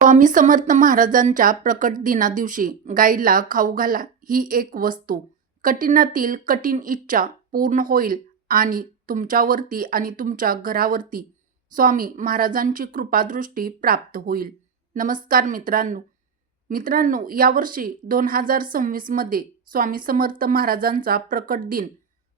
स्वामी समर्थ महाराजांच्या प्रकट दिना दिवशी गाईला खाऊ घाला ही एक वस्तू कठीणातील कठीण इच्छा पूर्ण होईल आणि तुमच्यावरती आणि तुमच्या घरावरती स्वामी महाराजांची कृपादृष्टी प्राप्त होईल. नमस्कार मित्रांनो यावर्षी 2026 मध्ये स्वामी समर्थ महाराजांचा प्रकट दिन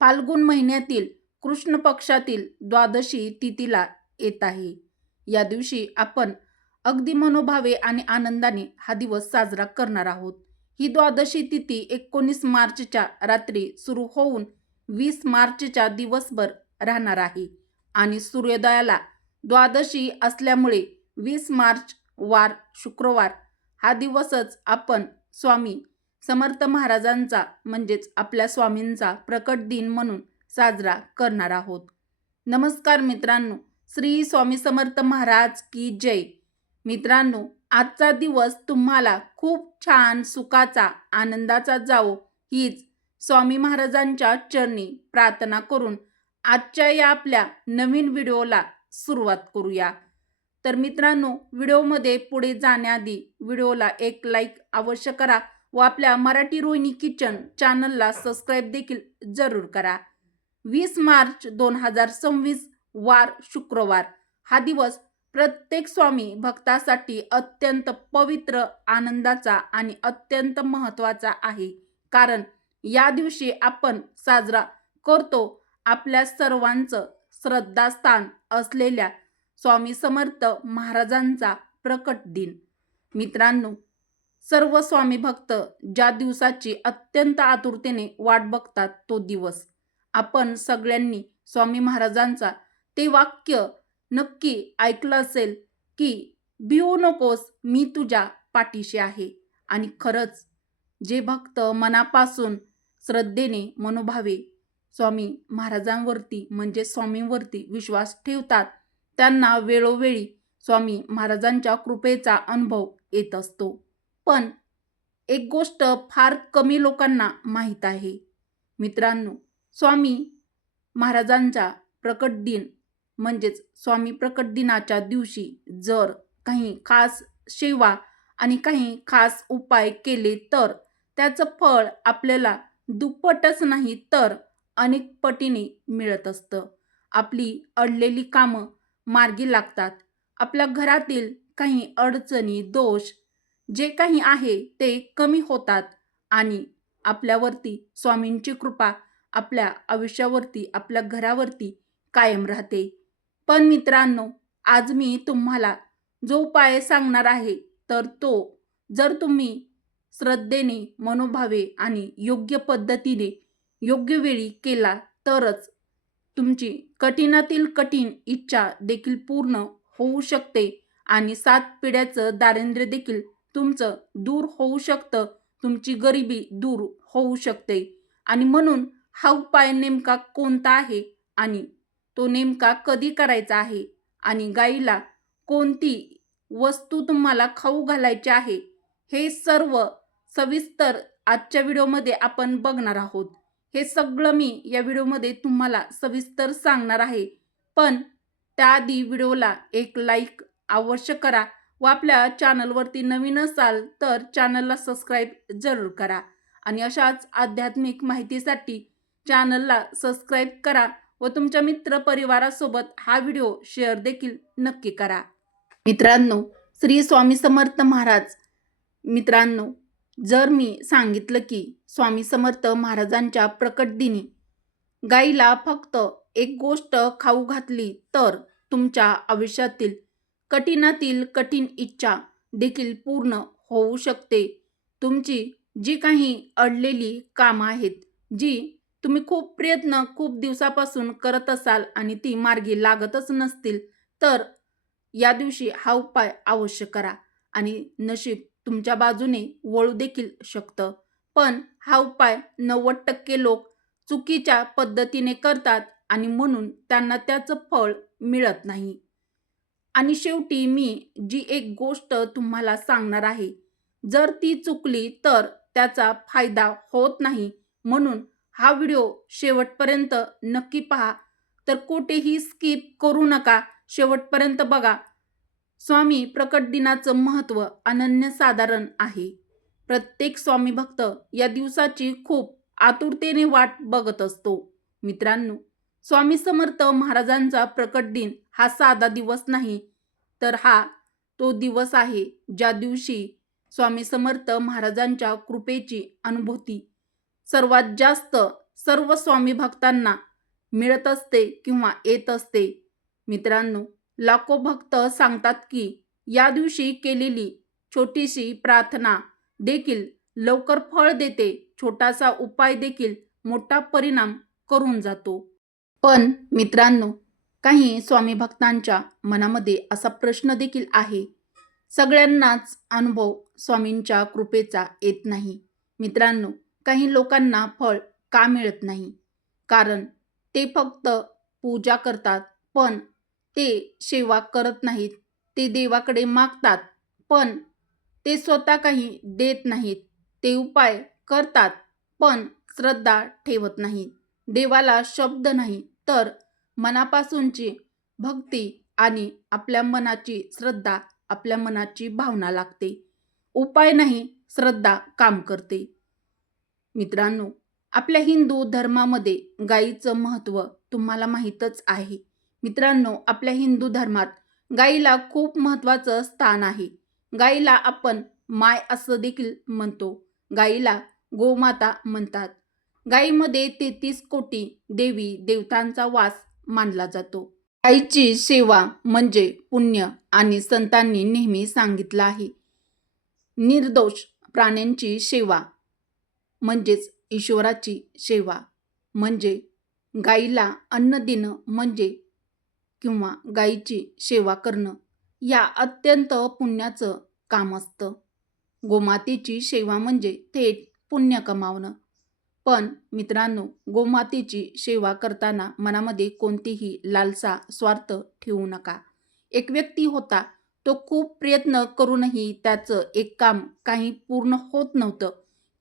फाल्गुन महिन्यातील कृष्ण पक्षातील द्वादशी तिथीला येत आहे. या दिवशी आपण अगदी मनोभावे आणि आनंदाने हा दिवस साजरा करणार आहोत. ही द्वादशी तिथी 19 मार्चच्या रात्री सुरू होऊन 20 मार्चच्या दिवसभर राहणार आहे आणि सूर्योदयाला द्वादशी असल्यामुळे 20 मार्च वार शुक्रवार हा दिवसच आपण स्वामी समर्थ महाराजांचा म्हणजेच आपल्या स्वामींचा प्रकट दिन म्हणून साजरा करणार आहोत. नमस्कार मित्रांनो, श्री स्वामी समर्थ महाराज की जय. मित्रांनो, आजचा दिवस तुम्हाला खूप छान सुखाचा आनंदाचा जावो हीच स्वामी महाराजांच्या चरणी प्रार्थना करून आजच्या या आपल्या नवीन व्हिडिओला सुरुवात करूया. तर मित्रांनो, व्हिडिओमध्ये पुढे जाण्याआधी व्हिडिओला एक लाईक अवश्य करा व आपल्या मराठी रोहिणी किचन चॅनलला सबस्क्राईब देखील जरूर करा. 20 मार्च 2026 वार शुक्रवार हा दिवस प्रत्येक स्वामी भक्तासाठी अत्यंत पवित्र, आनंदाचा आणि अत्यंत महत्त्वाचा आहे. कारण या दिवशी आपण साजरा करतो आपल्या सर्वांचं श्रद्धास्थान असलेल्या स्वामी समर्थ महाराजांचा प्रकट दिन. मित्रांनो, सर्व स्वामी भक्त ज्या दिवसाची अत्यंत आतुरतेने वाट बघतात तो दिवस. आपण सगळ्यांनी स्वामी महाराजांचा ते वाक्य नक्की ऐकलं असेल की भिवू नकोस, मी तुझ्या पाठीशी आहे. आणि खरंच जे भक्त मनापासून श्रद्धेने मनोभावे स्वामी महाराजांवरती म्हणजे स्वामींवरती विश्वास ठेवतात त्यांना वेळोवेळी स्वामी महाराजांच्या कृपेचा अनुभव येत असतो. पण एक गोष्ट फार कमी लोकांना माहीत आहे. मित्रांनो, स्वामी महाराजांचा प्रकट दिन म्हणजेच स्वामी प्रकट दिनाच्या दिवशी जर काही खास सेवा आणि काही खास उपाय केले तर त्याचं फळ आपल्याला दुप्पटच नाही तर अनेक पटीने मिळत असतं. आपली अडलेली कामं मार्गी लागतात. आपल्या घरातील काही अडचणी, दोष जे काही आहे ते कमी होतात आणि आपल्यावरती स्वामींची कृपा आपल्या आयुष्यावरती, आपल्या घरावरती कायम राहते. पण मित्रांनो, आज मी तुम्हाला जो उपाय सांगणार आहे तर तो जर तुम्ही श्रद्धेने, मनोभावे आणि योग्य पद्धतीने योग्य वेळी केला तरच तुमची कठीणातील कठीण इच्छा देखील पूर्ण होऊ शकते आणि 7 पिढ्याचं दारिद्र्य देखील तुमचं दूर होऊ शकतं, तुमची गरिबी दूर होऊ शकते. आणि म्हणून हा उपाय नेमका कोणता आहे आणि तो नेमका कधी करायचा आहे आणि गाईला कोणती वस्तू तुम्हाला खाऊ घालायची आहे हे सर्व सविस्तर आजच्या व्हिडिओमध्ये आपण बघणार आहोत. हे सगळं मी या व्हिडिओमध्ये तुम्हाला सविस्तर सांगणार आहे. पण त्याआधी व्हिडिओला एक लाईक अवश्य करा व आपल्या चॅनलवरती नवीन असाल तर चॅनलला सबस्क्राईब जरूर करा आणि अशाच आध्यात्मिक माहितीसाठी चॅनलला सबस्क्राईब करा व तुमच्या मित्र परिवारासोबत हा व्हिडिओ शेअर देखील नक्की करा. मित्रांनो, श्री स्वामी समर्थ महाराज. मित्रांनो, जर मी सांगितलं की स्वामी समर्थ महाराजांच्या प्रकट दिनी गाईला फक्त एक गोष्ट खाऊ घातली तर तुमच्या आयुष्यातील कठीणातील कठीण इच्छा देखील पूर्ण होऊ शकते. तुमची जी काही अडलेली कामं आहेत, जी तुम्ही खूप प्रयत्न खूप दिवसापासून करत असाल आणि ती मार्गी लागतच नसतील तर या दिवशी हा उपाय अवश्य करा आणि नशीब तुमच्या बाजूने वळू देखील शकतं. पण हा उपाय 90% लोक चुकीच्या पद्धतीने करतात आणि म्हणून त्यांना त्याचं फळ मिळत नाही. आणि शेवटी मी जी एक गोष्ट तुम्हाला सांगणार आहे, जर ती चुकली तर त्याचा फायदा होत नाही. म्हणून हा व्हिडिओ शेवटपर्यंत नक्की पहा. तर कुठेही स्किप करू नका, शेवटपर्यंत बघा. स्वामी प्रकट दिनाचं महत्त्व अनन्यसाधारण आहे. प्रत्येक स्वामी भक्त या दिवसाची खूप आतुरतेने वाट बघत असतो. मित्रांनो, स्वामी समर्थ महाराजांचा प्रकट दिन हा साधा दिवस नाही, तर हा तो दिवस आहे ज्या दिवशी स्वामी समर्थ महाराजांच्या कृपेची अनुभूती सर्वात जास्त सर्व स्वामी भक्तांना मिळत असते किंवा येत असते. मित्रांनो, लाखो भक्त सांगतात की या दिवशी केलेली छोटीशी प्रार्थना देखील लवकर फळ देते. छोटासा उपाय देखील मोठा परिणाम करून जातो. पण मित्रांनो, काही स्वामी भक्तांच्या मनामध्ये असा प्रश्न देखील आहे, सगळ्यांनाच अनुभव स्वामींच्या कृपेचा येत नाही. मित्रांनो, काही लोकांना फळ का मिळत नाही? कारण ते फक्त पूजा करतात, पण ते सेवा करत नाहीत. ते देवाकडे मागतात, पण ते स्वतः काही देत नाहीत. ते उपाय करतात, पण श्रद्धा ठेवत नाहीत. देवाला शब्द नाही, तर मनापासूनची भक्ती आणि आपल्या मनाची श्रद्धा, आपल्या मनाची भावना लागते. उपाय नाही, श्रद्धा काम करते. मित्रांनो, आपल्या हिंदू धर्मामध्ये गायीचं महत्त्व तुम्हाला माहीतच आहे. मित्रांनो, आपल्या हिंदू धर्मात गायीला खूप महत्त्वाचं स्थान आहे. गायीला आपण माय असं देखील म्हणतो. गायीला गोमाता म्हणतात. गायीमध्ये 33 कोटी देवी देवतांचा वास मानला जातो. गायीची सेवा म्हणजे पुण्य आणि संतांनी नेहमी सांगितलं आहे. निर्दोष प्राण्यांची सेवा म्हणजेच ईश्वराची सेवा म्हणजे गायीला अन्न देणं म्हणजे किंवा गायीची सेवा करणं या अत्यंत पुण्याचं काम असतं. गोमातेची सेवा म्हणजे थेट पुण्य कमावणं. पण मित्रांनो, गोमातेची सेवा करताना मनामध्ये कोणतीही लालसा, स्वार्थ ठेवू नका. एक व्यक्ती होता, तो खूप प्रयत्न करूनही त्याचं एक काम काही पूर्ण होत नव्हतं.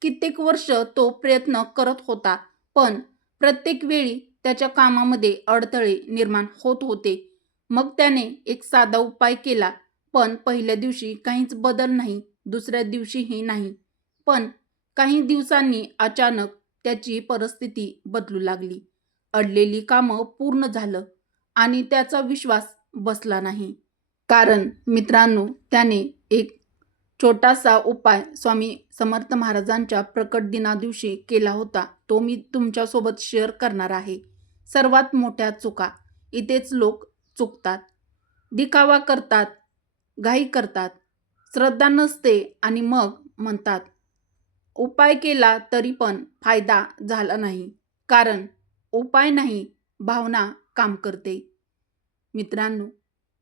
कित्येक वर्ष तो प्रयत्न करत होता, पण प्रत्येक वेळी त्याच्या कामामध्ये अडथळे निर्माण होत होते. मग त्याने एक साधा उपाय केला, पण पहिल्या दिवशी काहीच बदल नाही, दुसऱ्या दिवशीही नाही. पण काही दिवसांनी अचानक त्याची परिस्थिती बदलू लागली. अडलेली कामं पूर्ण झालं आणि त्याचा विश्वास बसला नाही. कारण मित्रांनो, त्याने एक छोटासा उपाय स्वामी समर्थ महाराजांच्या प्रकट दिना दिवशी केला होता. तो मी तुमच्यासोबत शेअर करणार आहे. सर्वात मोठ्या चुका इथेच लोक चुकतात. दिखावा करतात, घाई करतात, श्रद्धा नसते आणि मग म्हणतात उपाय केला तरी पण फायदा झाला नाही. कारण उपाय नाही, भावना काम करते. मित्रांनो,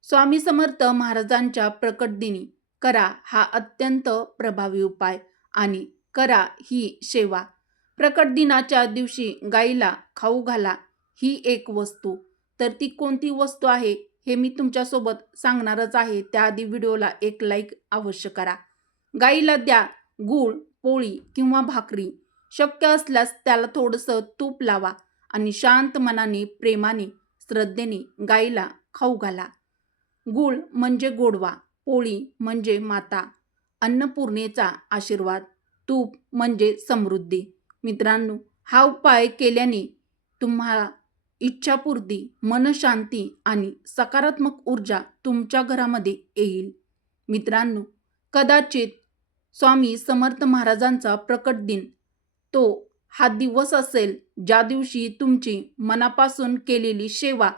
स्वामी समर्थ महाराजांच्या प्रकट दिनी करा हा अत्यंत प्रभावी उपाय आणि करा ही सेवा. प्रकट दिनाच्या दिवशी गायीला खाऊ घाला ही एक वस्तू. तर ती कोणती वस्तू आहे हे मी तुमच्यासोबत सांगणारच आहे. त्याआधी व्हिडिओला एक लाईक अवश्य करा. गायीला द्या गूळ, पोळी किंवा भाकरी. शक्य असल्यास त्याला थोडंसं तूप लावा आणि शांत मनाने, प्रेमाने, श्रद्धेने गायीला खाऊ घाला. गूळ म्हणजे गोडवा, पोळी म्हणजे माता अन्नपूर्णेचा आशीर्वाद, तूप म्हणजे समृद्धी. मित्रांनो, हा उपाय केल्याने तुम्हाला इच्छापूर्ती, मनशांती आणि सकारात्मक ऊर्जा तुमच्या घरामध्ये येईल. मित्रांनो, कदाचित स्वामी समर्थ महाराजांचा प्रकट दिन तो हा दिवस असेल ज्या दिवशी तुमची मनापासून केलेली सेवा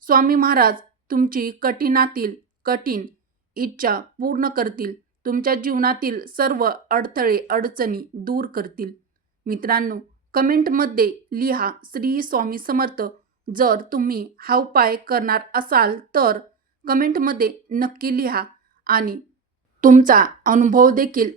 स्वामी महाराज तुमची कठीणातील कठीण इच्छा पूर्ण करतील. तुमच्या जीवनातील सर्व अडथळे, अडचणी दूर करतील. मित्रांनो, कमेंटमध्ये लिहा श्री स्वामी समर्थ. जर तुम्ही हा उपाय करणार असाल तर कमेंटमध्ये नक्की लिहा आणि तुमचा अनुभव देखील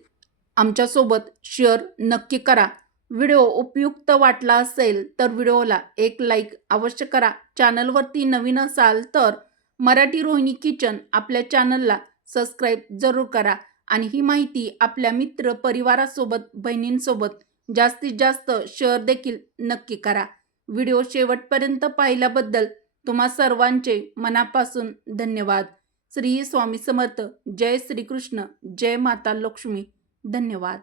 आमच्यासोबत शेअर नक्की करा. व्हिडिओ उपयुक्त वाटला असेल तर व्हिडिओला एक लाईक अवश्य करा. चॅनलवरती नवीन असाल तर मराठी रोहिणी किचन आपल्या चॅनलला सबस्क्राईब जरूर करा आणि ही माहिती आपल्या मित्र परिवारासोबत, बहिणींसोबत जास्तीत जास्त शेअर देखील नक्की करा. व्हिडिओ शेवटपर्यंत पाहिल्याबद्दल तुम्हा सर्वांचे मनापासून धन्यवाद. श्री स्वामी समर्थ. जय श्रीकृष्ण. जय माता लक्ष्मी. धन्यवाद.